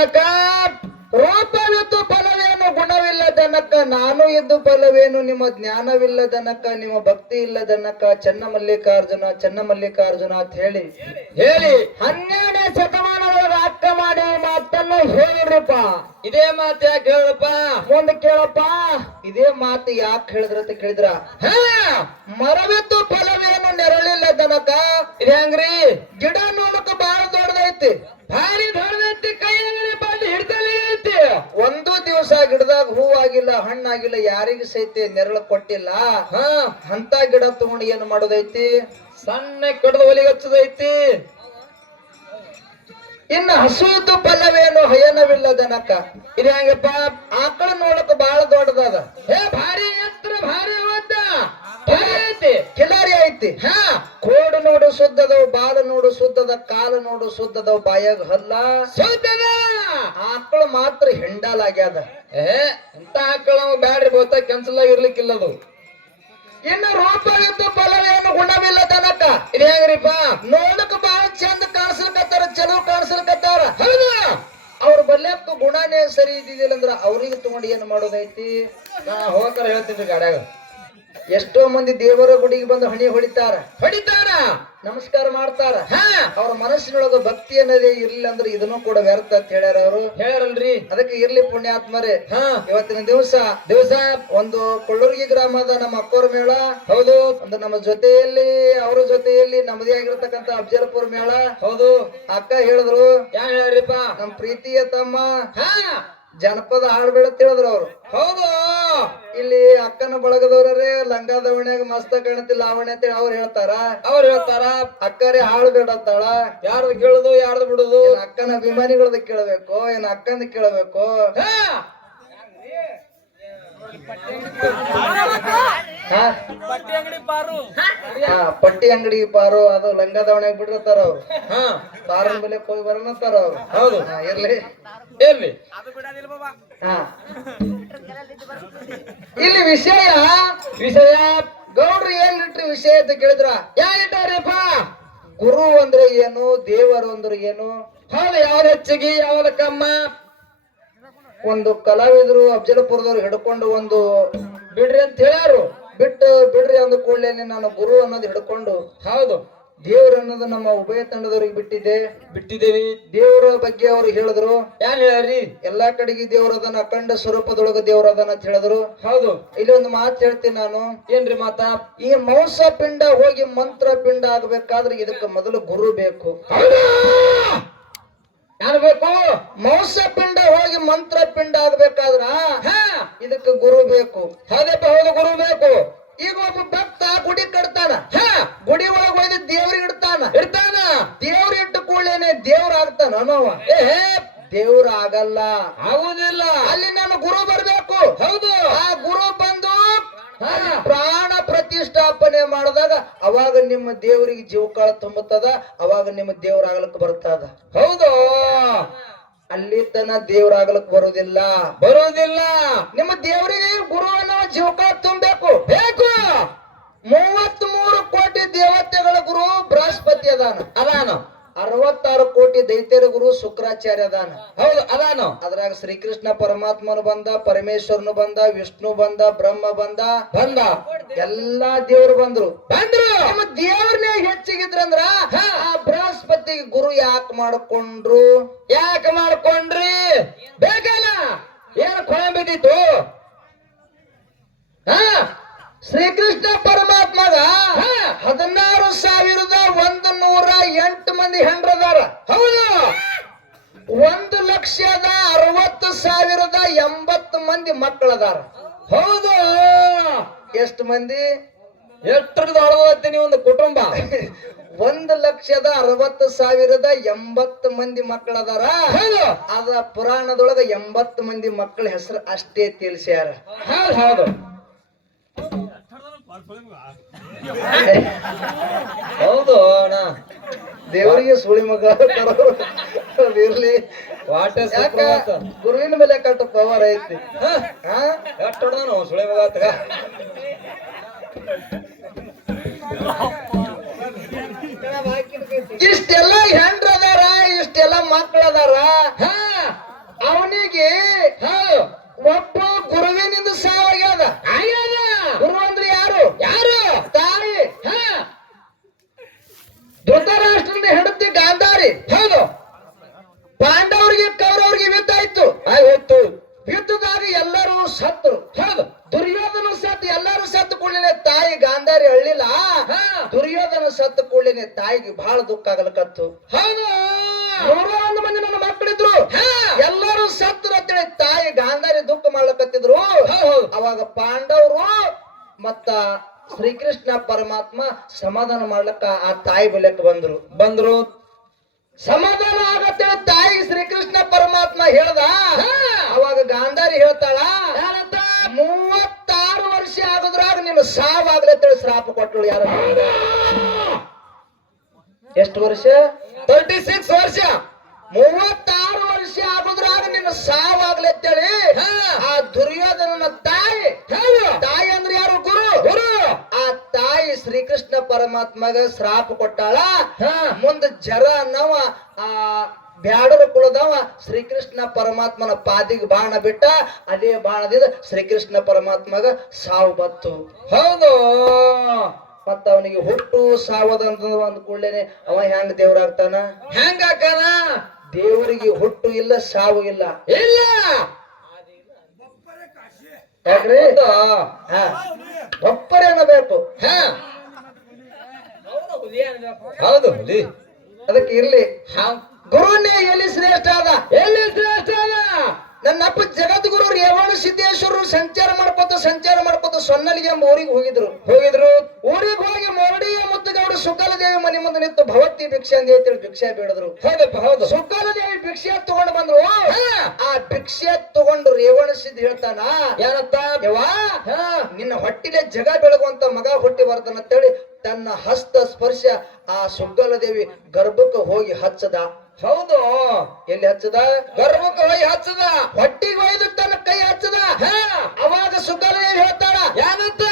ಜನಕ ರೂಪವಿದ್ದು ಫಲವೇನು ಗುಣವಿಲ್ಲದನಕ ನಾನು ಇದ್ದು ಫಲವೇನು ನಿಮ್ಮ ಜ್ಞಾನವಿಲ್ಲದನಕ ನಿಮ್ಮ ಭಕ್ತಿ ಇಲ್ಲದನಕ ಚನ್ನಮಲ್ಲಿಕಾರ್ಜುನ ಅಂತ ಹೇಳಿ 12ನೇ ಶತಮಾನದೊಳಗ ಅಕ್ಕ ಮಾಡಿ ಮಾತನ್ನು ಹೇಳಿದ್ರಪ್ಪ. ಇದೇ ಮಾತು ಯಾಕೆ ಹೇಳಪ್ಪ? ಮುಂದೆ ಕೇಳಪ್ಪ, ಇದೇ ಮಾತು ಯಾಕೆ ಹೇಳಿದ್ರ ಅಂತ ಕೇಳಿದ್ರ, ಮರವಿದ್ದು ಫಲವೇನು ನೆರಳಿಲ್ಲದನಕ ಇದು ಹೆಂಗ್ರಿ? ಗಿಡ ನೋಡಕ ಬಹಳ ದೊಡ್ಡದೈತಿ, ಭಾರಿ ದೊಡ್ಡದೈತಿ, ಕೈಯಲ್ಲಿ ಬಂದು ಹಿಡ್ತಲೇ ಐತಿ. ಒಂದು ದಿವಸ ಗಿಡದಾಗ ಹೂವಾಗಿಲ್ಲ, ಹಣ್ಣಾಗಿಲ್ಲ, ಯಾರಿಗೂ ಸಹಿತ ನೆರಳು ಕೊಟ್ಟಿಲ್ಲ. ಅಂತ ಗಿಡ ತಗೊಂಡು ಏನ್ ಮಾಡೋದೈತಿ? ಸಣ್ಣ ಕಡ್ದು ಒಲಿಗೆ ಹಚ್ಚದೈತಿ. ಇನ್ನು ಹಸುವಿದ್ದು ಫಲವೇನು ಹಯನವಿಲ್ಲದನಕ ಇದು ಹೆಂಗಪ್ಪ? ಆಕಳ ನೋಡಕ ಬಹಳ ದೊಡ್ಡದದ, ಭಾರಿ ಎತ್ತರ, ಭಾರಿ ಓದ, ಐತಿ, ಕಿಲಾರಿ ಐತಿ. ಕೋಡು ನೋಡು ಸುದ್ದದವು, ಬಾಲು ನೋಡು ಸುದ್ದದ, ಕಾಲು ನೋಡು ಸುದ್ದದವು, ಬಾಯಾಗ ಹಲ್ಲ ಸುದ್ದದ. ಆಕಳ ಮಾತ್ರ ಹೆಂಡಾಲಾಗ್ಯಾದ. ಅಂತ ಆಕಳ ಬ್ಯಾಡ್ರಿ, ಬೋತ ಕೆನ್ಸಲ್ ಆಗಿರ್ಲಿಕ್ಕಿಲ್ಲದು. ಇನ್ನು ರೂಪವಿದ್ದು ಫಲವೇನು ಗುಣವಿಲ್ಲದನಕ ಇದು ಹೆಂಗ್ರಿಪ್ಪ? ನೋಡಕ್ ಬಹಳ ಚಂದ ಕಾಣಿಸ್ಲಿಕತ್ತಾರ, ಚಲೋ ಕಾಣಿಸ್ಲಿಕತ್ತಾರ. ಹೌದು, ಅವ್ರ ಬಲ್ಯಕ್ಕ ಗುಣನೇ ಸರಿ ಇದ್ದಿದ್ದಿಲ್ಲ ಅಂದ್ರ ಅವ್ರಿಗೆ ತಗೊಂಡು ಏನ್ ಮಾಡೋದೈತಿ? ನಾ ಹೋಗ್ತಾರ ಹೇಳ್ತೀನಿ ಗಾಡ್ಯಾಗ. ಎಷ್ಟೋ ಮಂದಿ ದೇವರ ಗುಡಿಗೆ ಬಂದು ಹಣಿ ಹೊಡಿತಾರ, ನಮಸ್ಕಾರ ಮಾಡ್ತಾರ. ಅವ್ರ ಮನಸ್ಸಿನೊಳಗ ಭಕ್ತಿ ಅನ್ನೋದೇ ಇರ್ಲಿಲ್ಲ ಅಂದ್ರೆ ಇದನ್ನು ಕೂಡ ವ್ಯರ್ಥ ಅಂತ ಹೇಳ್ಯಾರ ಅವರು. ಹೇಳ್ಯಾರಲ್ರಿ? ಅದಕ್ಕೆ ಇರ್ಲಿ ಪುಣ್ಯಾತ್ಮರೇ, ಇವತ್ತಿನ ದಿವಸ ಒಂದು ಕೊಳ್ಳುರ್ಗಿ ಗ್ರಾಮದ ನಮ್ಮ ಅಕ್ಕೋರ ಮೇಳ, ಹೌದು, ಒಂದು ನಮ್ಮ ಜೊತೆಯಲ್ಲಿ ಅವ್ರ ಜೊತೆಯಲ್ಲಿ ನಮ್ಮದೇ ಆಗಿರತಕ್ಕಂತ ಅಫಜಲ್ಪುರ್ ಮೇಳ, ಹೌದು. ಅಕ್ಕ ಹೇಳಿದ್ರು, ಯಾರು ಹೇಳ್ರಿಪ್ಪ? ನಮ್ ಪ್ರೀತಿಯ ತಮ್ಮ ಜನಪದ ಹಾಡ್ಬೇಡ ಹೇಳಿದ್ರು ಅವ್ರು. ಹೌದು, ಇಲ್ಲಿ ಅಕ್ಕನ ಬಳಗದವ್ರೇ ಲಂಗ ದಾವಣ್ಯಾಗ ಮಸ್ತ ಕಾಣತಿಲ್ಲ ಲಾವಣ್ಯ ಅಂತೇಳಿ ಅವ್ರು ಹೇಳ್ತಾರ. ಅಕ್ಕರೇ ಹಾಡ್ಬೇಡ ಅಂತಾಳ. ಯಾರ್ದು ಕೇಳುದು ಯಾರ್ದು ಬಿಡುದು? ಅಕ್ಕನ ಅಭಿಮಾನಿಗಳದ ಕೇಳಬೇಕು, ಏನ್ ಅಕ್ಕಂದ ಕೇಳಬೇಕು? ಪಟ್ಟಿ ಅಂಗಡಿ ಪಾರು ಅದು ಲಂಗ ದಾವಣ್ಯಾಗ ಬಿಟ್ಟಿರ್ತಾರ ಅವ್ರು. ಪಾರನ್ ಬೆಲೆ ಹೋಗಿ ಬರೋಣತ್ತಾರ ಅವ್ರು. ಹೌದು, ಇರ್ಲಿ ಇರ್ಲಿ. ಇಲ್ಲಿ ವಿಷಯ ಗೌಡ್ರು ಏನ್ ಇಟ್ರಿ ವಿಷಯ ಅಂತ ಕೇಳಿದ್ರ, ಯಾರಿಟ್ಟಾರಪ್ಪ? ಗುರು ಅಂದ್ರೆ ಏನು, ದೇವರು ಅಂದ್ರೆ ಏನು? ಹೌದು, ಯಾವ್ದು ಹೆಚ್ಚಿಗೆ ಯಾವ್ದು ಕಮ್ಮ? ಒಂದು ಕಲಾವಿದರು ಅಫಜಲಪುರದವ್ರು ಹಿಡ್ಕೊಂಡು ಒಂದು ಬಿಡ್ರಿ ಅಂತ ಹೇಳ್ಯಾರು. ಬಿಡ್ರಿ ಅಂದ ಕೂಡಲೇ ನಾನು ಗುರು ಅನ್ನೋದು ಹಿಡ್ಕೊಂಡು, ಹೌದು, ದೇವ್ರ ಅನ್ನೋದು ನಮ್ಮ ಉಭಯ ತಂಡದವ್ರಿಗೆ ಬಿಟ್ಟಿದ್ದೇವಿ. ದೇವರ ಬಗ್ಗೆ ಅವ್ರು ಹೇಳಿದ್ರು. ಯಾರು ಹೇಳ್ರಿ? ಎಲ್ಲಾ ಕಡೆಗೆ ದೇವ್ರದನ್ನ ಅಖಂಡ ಸ್ವರೂಪದೊಳಗ ದೇವ್ರದನ್ನ ಅಂತ ಹೇಳಿದ್ರು. ಹೌದು, ಇಲ್ಲಿ ಒಂದು ಮಾತು ಹೇಳ್ತೀನಿ ನಾನು. ಏನ್ರಿ ಮಾತಾ? ಈ ಮಾಂಸ ಪಿಂಡ ಹೋಗಿ ಮಂತ್ರ ಪಿಂಡ ಆಗ್ಬೇಕಾದ್ರೆ ಇದಕ್ಕೆ ಮೊದಲು ಗುರು ಬೇಕು. ಯಾರು ಬೇಕು? ಮಾಂಸ ಪಿಂಡ ಹೋಗಿ ಮಂತ್ರ ಪಿಂಡ ಆಗ್ಬೇಕಾದ್ರ ಇದಕ್ಕೆ ಗುರು ಬೇಕು. ಹೌದಪ್ಪ, ಹೌದು, ಗುರು ಬೇಕು. ಈಗ ಒಬ್ಬ ಭಕ್ತ ಗುಡಿ ಕಟ್ತಾನ, ಗುಡಿ ಒಳಗೆ ಹೋಯ್ದು ದೇವ್ರಿಗೆ ಇಡ್ತಾನ. ದೇವ್ರ ಇಟ್ಟು ಕೂಡಲೇನೆ ದೇವ್ರ ಆಗ್ತಾನ ಅನ್ನೋವ? ದೇವ್ರ ಆಗಲ್ಲ, ಆಗುದಿಲ್ಲ. ಅಲ್ಲಿ ನಮ್ಮ ಗುರು ಬರ್ಬೇಕು. ಹೌದು, ಆ ಗುರು ಬಂದು ಪ್ರಾಣ ಪ್ರತಿಷ್ಠಾಪನೆ ಮಾಡಿದಾಗ ಅವಾಗ ನಿಮ್ಮ ದೇವರಿಗೆ ಜೀವಕಾಳ ತುಂಬುತ್ತದ, ಅವಾಗ ನಿಮ್ಮ ದೇವ್ರ ಆಗ್ಲಕ್ ಬರ್ತದ. ಹೌದು, ಅಲ್ಲಿ ತನ ದೇವ್ರಾಗ್ಲಕ್ ಬರುದಿಲ್ಲ. ನಿಮ್ಮ ದೇವರಿಗೆ ಗುರು ಅನ್ನೋ ಜೀವಕಾಳ ತುಂಬಬೇಕು. 33 ಕೋಟಿ ದೇವತೆಗಳ ಗುರು ಬೃಹಸ್ಪತಿ ಅದಾನ. 66 ಕೋಟಿ ದೈತ್ಯರ ಗುರು ಶುಕ್ರಾಚಾರ್ಯ ಅದಾನ. ಹೌದು, ಅದಾನು. ಅದ್ರಾಗ ಶ್ರೀಕೃಷ್ಣ ಪರಮಾತ್ಮನು ಬಂದ, ಪರಮೇಶ್ವರನು ಬಂದ, ವಿಷ್ಣು ಬಂದ, ಬ್ರಹ್ಮ ಬಂದ. ಎಲ್ಲಾ ದೇವ್ರು ಬಂದ್ರು. ನಿಮ್ಮ ದೇವ್ರನ್ನೇ ಹೆಚ್ಚಿಗಿದ್ರಂದ್ರ ಆ ಬೃಹಸ್ಪತಿಗೆ ಗುರು ಯಾಕೆ ಮಾಡ್ಕೊಂಡ್ರಿ? ಬೇಕಲ್ಲ, ಏನು ಕೊಳ ಬಿದ್ದಿತ್ತು? ಶ್ರೀಕೃಷ್ಣ ಪರಮಾತ್ಮಗ 16,108 ಮಂದಿ ಹೆಂಡ್ರದಾರ. ಹೌದು, 1,60,60,080 ಮಂದಿ ಮಕ್ಕಳದಾರ. ಹೌದು. ಎಷ್ಟು ಮಂದಿ? ಎಷ್ಟರದೊಳಗತ್ತೀನಿ ಒಂದು ಕುಟುಂಬ? 1,60,60,080 ಮಂದಿ ಮಕ್ಕಳದಾರ. ಅದ ಪುರಾಣದೊಳಗ 80 ಮಂದಿ ಮಕ್ಕಳ ಹೆಸರು ಅಷ್ಟೇ ತಿಳಿಸ್ಯಾರ. ಹೌದು, ಹೌದು. ದೇವರಿಗೆ ಸುಳಿ ಮಗ ಇರ್ಲಿ, ಗುರುವಿನ ಮೇಲೆ ಕಟ್ಟು ಪವರ್ ಐತಿ. ಸುಳಿ ಮಗ ಇಷ್ಟೆಲ್ಲ ಹೆಂಡ್ರದಾರ, ಇಷ್ಟೆಲ್ಲ ಮಕ್ಕಳದಾರ. ಸತ್ರು. ಹೌದು ದುರ್ಯೋಧನ ಸತ್ ಎಲ್ಲಾರು ಸತ್ತು ಕೂಡಲೇ ತಾಯಿ ಗಾಂಧಾರಿ ಅಳ್ಳಿಲ್ಲ. ದುರ್ಯೋಧನ ಸತ್ತು ಕೂಡಲೇ ತಾಯಿಗೆ ಬಹಳ ದುಃಖ ಆಗಲಕತ್ತು. ಹೌದು 101 ಮಂದಿ ನನ್ನ ಮಕ್ಕಳಿದ್ರು, ಎಲ್ಲರೂ ಸತ್ರು ಅಂತೇಳಿ ತಾಯಿ ಗಾಂಧಾರಿ ದುಃಖ ಮಾಡ್ಲಕತ್ತಿದ್ರು. ಅವಾಗ ಪಾಂಡವರು ಮತ್ತ ಶ್ರೀಕೃಷ್ಣ ಪರಮಾತ್ಮ ಸಮಾಧಾನ ಮಾಡ್ಲಕ್ಕ ಆ ತಾಯಿ ಬಲ್ಯಕ್ಕೆ ಬಂದ್ರು. ಸಮಾಧಾನ ಆಗತ್ತೆ ತಾಯಿ ಶ್ರೀಕೃಷ್ಣ ಪರಮಾತ್ಮ ಹೇಳ್ದ. ಅವಾಗ ಗಾಂಧಾರಿ ಹೇಳ್ತಾಳ, 36 ವರ್ಷ ಆಗುದ್ರಾಗ ನೀನು ಸಾವಾಗ್ಲತ್ತೇಳಿ ಶ್ರಾಪ ಕೊಟ್ಟಳು. ಯಾರ ಎಷ್ಟು ವರ್ಷ? 36 ವರ್ಷ. 36 ವರ್ಷ ಆಗುದ್ರಾಗ ನೀನು ಸಾವಾಗ್ಲತ್ತೇಳಿ ಆ ದುರ್ಯೋಧನನ ತಾಯಿ ಅಂದ್ರೆ ಯಾರು? ಗುರು. ಆ ತಾಯಿ ಶ್ರೀಕೃಷ್ಣ ಪರಮಾತ್ಮಗ ಶ್ರಾಪ ಕೊಟ್ಟಾಳ. ಮುಂದ ಜರ ಅನ್ನವ ಆ ಬ್ಯಾಡರ ಕುಳದವ ಶ್ರೀಕೃಷ್ಣ ಪರಮಾತ್ಮನ ಪಾದಿಗೆ ಬಾಣ ಬಿಟ್ಟ. ಅದೇ ಬಾಣದಿಂದ ಶ್ರೀಕೃಷ್ಣ ಪರಮಾತ್ಮಗ ಸಾವು ಬತ್ತು. ಹೌದು ಮತ್ತ ಅವನಿಗೆ ಹುಟ್ಟು ಸಾವದಂತ ಅಂದ ಕೂಡಲೇನೆ ಅವ ಹೆಂಗ್ ದೇವ್ರಾಗ್ತಾನ? ಹೆಂಗ ಅಕ್ಕನ? ದೇವರಿಗೆ ಹುಟ್ಟು ಇಲ್ಲ, ಸಾವು ಇಲ್ಲ. ಯಾಕ್ರಿ? ಒಪ್ಪರೆ ಅನ್ನಬೇಕು. ಹೌದು ಹುಲಿ. ಅದಕ್ಕೆ ಇರ್ಲಿ. ಗುರುನೇ ಎಲ್ಲಿ ಶ್ರೇಷ್ಠ ಅದ? ನನ್ನಪ್ಪ ಜಗದ್ಗುರು ರೇವಣ ಸಿದ್ದೇಶ್ವರರು ಸಂಚಾರ ಮಾಡ್ಕೋತ ಸೊನ್ನಲಿಗೆ ಎಂಬ ಊರಿಗೆ ಹೋಗಿದ್ರು. ಊರಿಗೆ ಹೋಗಿ ಮೊರಡಿಯ ಮುತ್ತುಗೌಡ ಸುಕ್ಕಲದೇವಿ ಮನೆ ಮುಂದೆ ನಿಂತು ಭವತಿ ಭಿಕ್ಷೆ ಅಂತ ಹೇಳ್ತೇಳಿ ಭಿಕ್ಷೆ ಬೇಡಿದ್ರು. ಹೌದು ಸುಕ್ಕಲದೇವಿ ಭಿಕ್ಷೆ ತಗೊಂಡು ಬಂದ್ರು. ಆ ಭಿಕ್ಷೆ ತಗೊಂಡು ರೇವಣ ಸಿದ್ಧ ಹೇಳ್ತಾನ, ಏನಂತ? ಯವ್ವಾ, ನಿನ್ನ ಹೊಟ್ಟಿಲೆ ಜಗ ಬೆಳಗುವಂತ ಮಗ ಹುಟ್ಟಿ ಬರ್ತಾನಂತೇಳಿ ತನ್ನ ಹಸ್ತ ಸ್ಪರ್ಶ ಆ ಸುಗ್ಗಲದೇವಿ ಗರ್ಭಕ್ಕೆ ಹೋಗಿ ಹಚ್ಚದ. ಹೌದು. ಎಲ್ಲಿ ಹಚ್ಚದ? ಗರ್ಭಕ್ಕೆ ಹೋಗಿ ಹಚ್ಚದ. ಹೊಟ್ಟಿಗೆ ಒಯ್ದು ತನ್ನ ಕೈ ಹಚ್ಚದ. ಅವಾಗ ಸುಗ್ಗಲದೇವಿ ಹೇಳ್ತಾಳ, ಏನಂತ?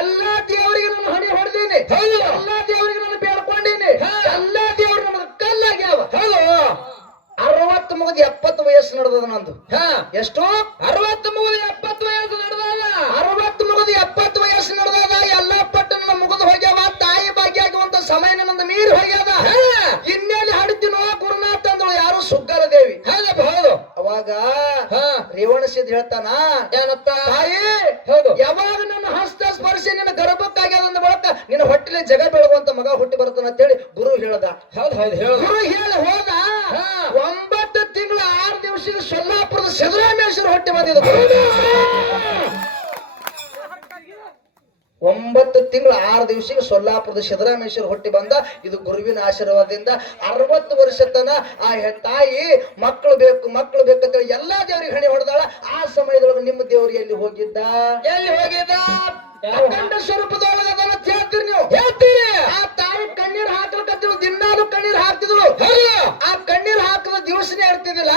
ಎಲ್ಲಾ ದೇವರಿಗೆ ನಾನು ಹಣಿ ಹೊಡೆದೀನಿ, ಎಲ್ಲಾ ದೇವರಿಗೆ ನಾನು ಬೇಡ್ಕೊಂಡೀನಿ, ಎಲ್ಲಾ ದೇವ್ರು ನಮಗ ಕಲ್ಲಾಗ್ಯಾವ. 60 ಮುಗಿದು 70 ವಯಸ್ಸು ನಡೆದದ ನಂದು. ಎಷ್ಟು? 60 ಮುಗಿದು 70 ವಯಸ್ಸು ನಡೆದಾಗ. 60 ಮುಗಿದು 70 ವಯಸ್ಸು ನಡೆದಾಗ ಎಲ್ಲಾ ಪಟ್ಟಣ ಮುಗಿದು ಹೋಗ್ಯಾವ. ತಾಯಿ ಭಾಗ್ಯ ಆಗುವಂತ ಸಮಯ ನನ್ನದು ಮೀರಿ ಹೋಗ್ಯಾದ. ಇನ್ನೇಲಿ ಹಾಡುತ್ತೀನೋ ಗುರುನಾಥ ಅಂದಳು. ಯಾರು? ಸುಗ್ಗಲದೇವಿ. ಹೌದು. ಅವಾಗ ರೇವಣ ಸಿದ್ಧ ಹೇಳ್ತಾನ, ಏನಂತ? ತಾಯಿ, ಹೌದು, ಯಾವಾಗ ನನ್ನ ಹಸ್ತ ಸ್ಪರ್ಶ ನಿನ್ನ ಗರ್ಭಕ್ಕಾಗ್ಯದಂದ ಬಳಕ ನಿನ್ನ ಹೊಟ್ಟಿಲೆ ಜಗ ಬೆಳಗುವಂತ ಮಗ ಹುಟ್ಟಿ ಬರ್ತಾನ ಅಂತೇಳಿ ಗುರು ಹೇಳ್ದ. ಹೌದು ಹೇಳು. ಗುರು ಹೇಳಿ ಹೋದ. 9 ತಿಂಗಳು 6 ದಿವಸ ಸೊಲ್ಲಾಪುರದ ಸಿದ್ದರಾಮೇಶ್ವರ ಹೊಟ್ಟಿ ಬಂದಿದ್ದ. 9 ತಿಂಗಳು 6 ದಿವಸ ಸೊಲ್ಲಾಪುರದ ಸಿದ್ದರಾಮೇಶ್ವರ ಹೊಟ್ಟಿ ಬಂದ. ಇದು ಗುರುವಿನ ಆಶೀರ್ವಾದದಿಂದ 60 ವರ್ಷ ತನ ಆ ತಾಯಿ ಮಕ್ಕಳು ಬೇಕಂತ ಎಲ್ಲಾ ದೇವರಿಗೆ ಹಣಿ ಹೊಡೆದಾಳ. ಆ ಸಮಯದೊಳಗೆ ನಿಮ್ಮ ದೇವ್ರಿಗೆ ಎಲ್ಲಿ ಹೋಗಿದ್ದ? ಅಖಂಡ ಸ್ವರೂಪದೊಳಗೆ ಅದನ್ನ ಹೇಳ್ತೀರಿ ನೀವು. ಹೇಳ್ತೀರಿ. ಆ ತಾಯಿ ಕಣ್ಣೀರ್ ಹಾಕಲ್ಕತ್ತಿದ್ರು, ದಿನಾಲು ಕಣ್ಣೀರ್ ಹಾಕ್ತಿದ್ರು. ಆ ಕಣ್ಣೀರ್ ಹಾಕದ ದಿವಸನೇ ಇರ್ತಿದಿಲ್ಲ.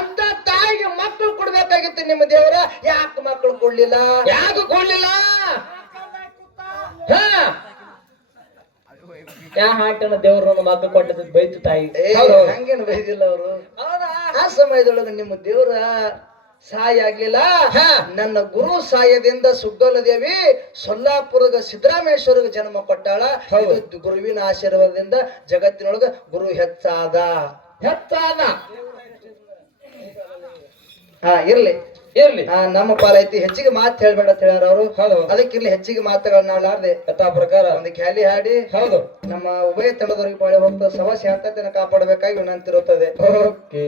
ಅಂತ ತಾಯಿಗೆ ಮಕ್ಕಳು ಕೊಡ್ಬೇಕಾಗಿತ್ತು ನಿಮ್ಮ ದೇವರ. ಯಾಕೆ ಮಕ್ಕಳು ಕೊಡ್ಲಿಲ್ಲ? ಹಾಟನ ದೇವ್ರ ಮಕ್ಕಳು ಕೊಟ್ಟದ ಬೈತು ತಾಯಿ. ಹಂಗೇನು ಬೈದಿಲ್ಲ ಅವರು. ಆ ಸಮಯದೊಳಗೆ ನಿಮ್ಮ ದೇವರ ಸಹಾಯ ಆಗ್ಲಿಲ್ಲ. ನನ್ನ ಗುರು ಸಹಾಯದಿಂದ ಸುಗ್ಗಲದೇವಿ ಸೊಲ್ಲಾಪುರದ ಸಿದ್ದರಾಮೇಶ್ವರಿಗೆ ಜನ್ಮ ಕೊಟ್ಟಾಳ. ಗುರುವಿನ ಆಶೀರ್ವಾದದಿಂದ ಜಗತ್ತಿನೊಳಗ ಗುರು ಹೆಚ್ಚಾದ. ಇರ್ಲಿ. ನಮ್ಮ ಪಾಲೈತಿ ಹೆಚ್ಚಿಗೆ ಮಾತು ಹೇಳ್ಬೇಡ ಅಂತ ಹೇಳ್ಯಾರ ಅವರು. ಅದಕ್ಕಿರ್ಲಿ ಹೆಚ್ಚಿಗೆ ಮಾತುಗಳನ್ನ ಆಡಲಾರ್ದೆ ಯಥಾ ಪ್ರಕಾರ ಒಂದು ಖ್ಯಾಲಿ ಹಾಡಿ ನಮ್ಮ ಉಭಯ ತಂಡದವರಿಗೆ ಬಾಳೆ ಹೋಗ್ತಾ ಸಭಾ ಶಾಂತತೆಯನ್ನು ಕಾಪಾಡಬೇಕಾಗಿ ವಿನಂತಿರುತ್ತದೆ. ಓಕೆ.